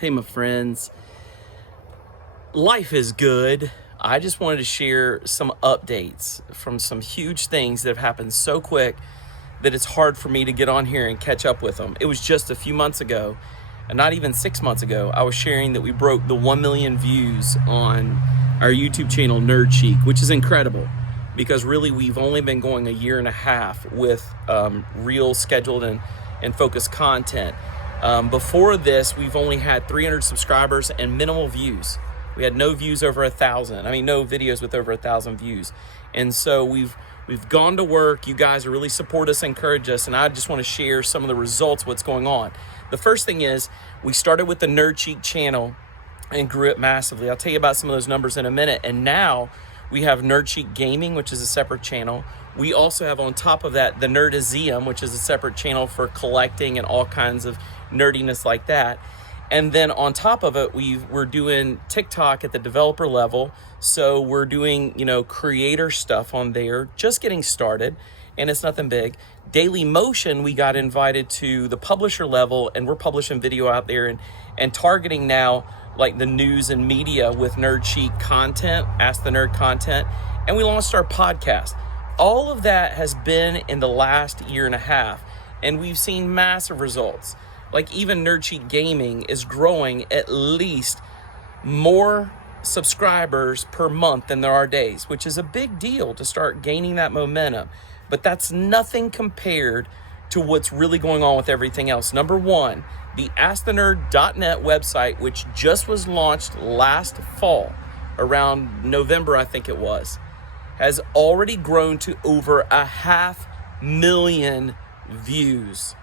Hey, my friends. Life is good. I just wanted to share some updates from some huge things that have happened so quick that it's hard for me to get on here and catch up with them. It was just a few months ago, and not even 6 months ago, I was sharing that we broke the 1 million views on our YouTube channel, Chic, which is incredible because really we've only been going a year and a half with real scheduled and focused content. Before this, we've only had 300 subscribers and minimal views. We had no views over 1,000. No videos with over 1,000 views. And so we've gone to work. You guys really support us, encourage us, and I just want to share some of the results, what's going on. The first thing is we started with the Chic channel and grew it massively. I'll tell you about some of those numbers in a minute. And now we have Chic Gaming, which is a separate channel. We also have on top of that the Nerdism, which is a separate channel for collecting and all kinds of nerdiness like that. And then on top of it, we're doing TikTok at the developer level. So we're doing, creator stuff on there, just getting started, and it's nothing big. Daily Motion, we got invited to the publisher level, and we're publishing video out there and targeting now like the news and media with Nerd Chic content, Ask the Nerd content, and we launched our podcast. All of that has been in the last year and a half, and we've seen massive results. Like even Nerd Chic Gaming is growing at least more subscribers per month than there are days, which is a big deal to start gaining that momentum. But that's nothing compared to what's really going on with everything else. Number one, the AskTheNerd.net website, which just was launched last fall, around November, I think it was, has already grown to over 500,000 views.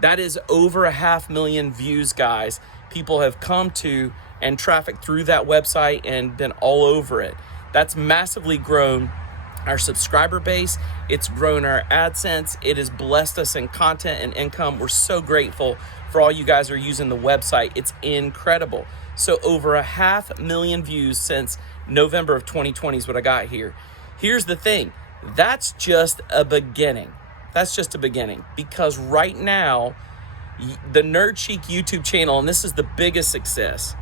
That is over 500,000 views, guys. People have come to and trafficked through that website and been all over it. That's massively grown our subscriber base. It's grown our AdSense. It has blessed us in content and income. We're so grateful for all you guys are using the website. It's incredible. So over 500,000 views since November of 2020 is what I got here. Here's the thing. That's just a beginning. That's just a beginning, because right now, the Nerd Chic YouTube channel, and this is the biggest success,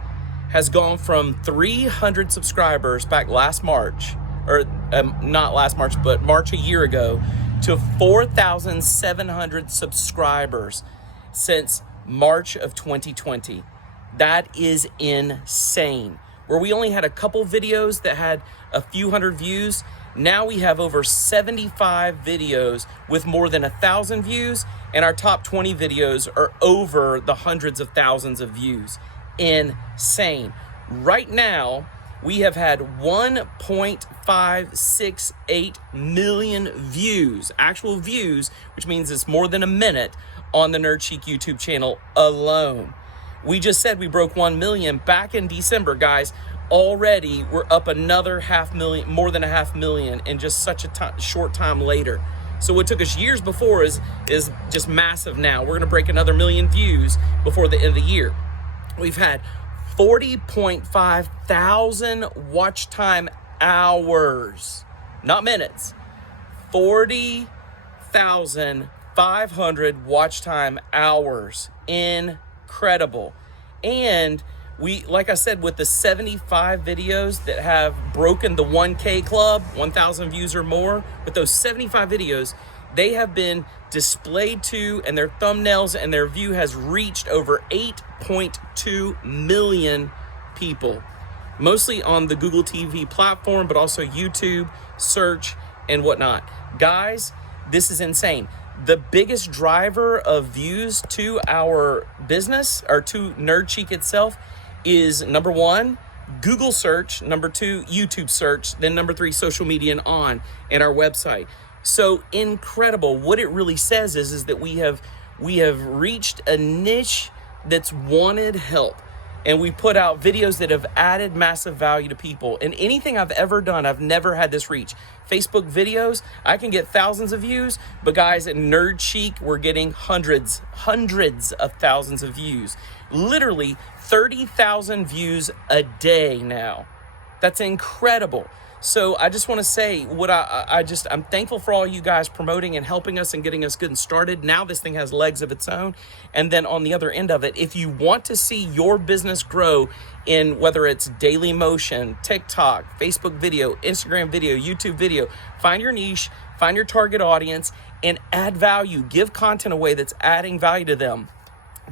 has gone from 300 subscribers back last March, or not last March, but March a year ago, to 4,700 subscribers since March of 2020. That is insane. Where we only had a couple videos that had a few hundred views, now we have over 75 videos with more than 1,000 views, and our top 20 videos are over the hundreds of thousands of views. Insane. Right now, we have had 1.568 million views, actual views, which means it's more than a minute on the Nerd Chic YouTube channel alone. We just said we broke 1 million back in December, guys. Already, we're up another 500,000, more than 500,000 in just such a short time later. So what took us years before is just massive now. We're gonna break another 1 million views before the end of the year. We've had 40.5 thousand watch time hours, not minutes, 40,500 watch time hours. Incredible. And we, like I said, with the 75 videos that have broken the 1K club, 1,000 views or more, with those 75 videos, they have been displayed to, and their thumbnails and their view has reached over 8.2 million people, mostly on the Google TV platform, but also YouTube, search, and whatnot. Guys, this is insane. The biggest driver of views to our business, or to Nerd Chic itself, is number one, Google search, number two, YouTube search, then number three, social media and our website. So incredible. What it really says is that we have reached a niche that's wanted help. And we put out videos that have added massive value to people. And anything I've ever done, I've never had this reach. Facebook videos, I can get thousands of views, but guys, at Nerd Chic, we're getting hundreds of thousands of views. Literally 30,000 views a day now. That's incredible. So I just want to say I'm thankful for all you guys promoting and helping us and getting us good and started. Now this thing has legs of its own. And then on the other end of it, if you want to see your business grow in whether it's Daily Motion, TikTok, Facebook video, Instagram video, YouTube video, find your niche, find your target audience, and add value. Give content away that's adding value to them.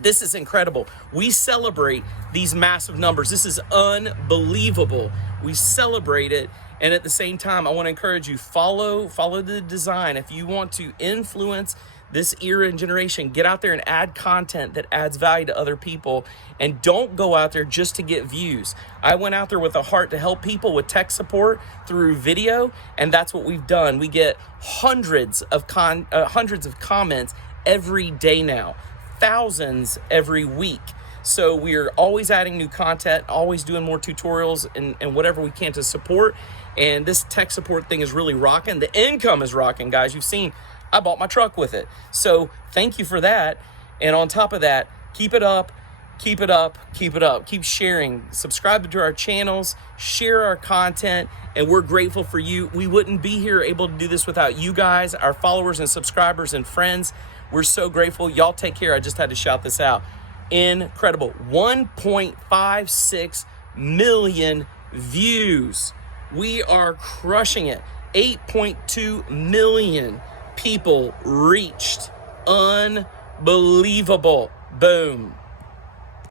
This is incredible. We celebrate these massive numbers. This is unbelievable. We celebrate it. And at the same time, I want to encourage you, follow the design. If you want to influence this era and generation, get out there and add content that adds value to other people. And don't go out there just to get views. I went out there with a heart to help people with tech support through video, and that's what we've done. We get hundreds of comments every day now, thousands every week. So we're always adding new content, always doing more tutorials and whatever we can to support. And this tech support thing is really rocking. The income is rocking, guys. You've seen, I bought my truck with it. So thank you for that. And on top of that, keep it up, keep it up, keep it up. Keep sharing, subscribe to our channels, share our content, and we're grateful for you. We wouldn't be here able to do this without you guys, our followers and subscribers and friends. We're so grateful. Y'all take care. I just had to shout this out. Incredible. 1.56 million views. We are crushing it. 8.2 million people reached. Unbelievable. Boom.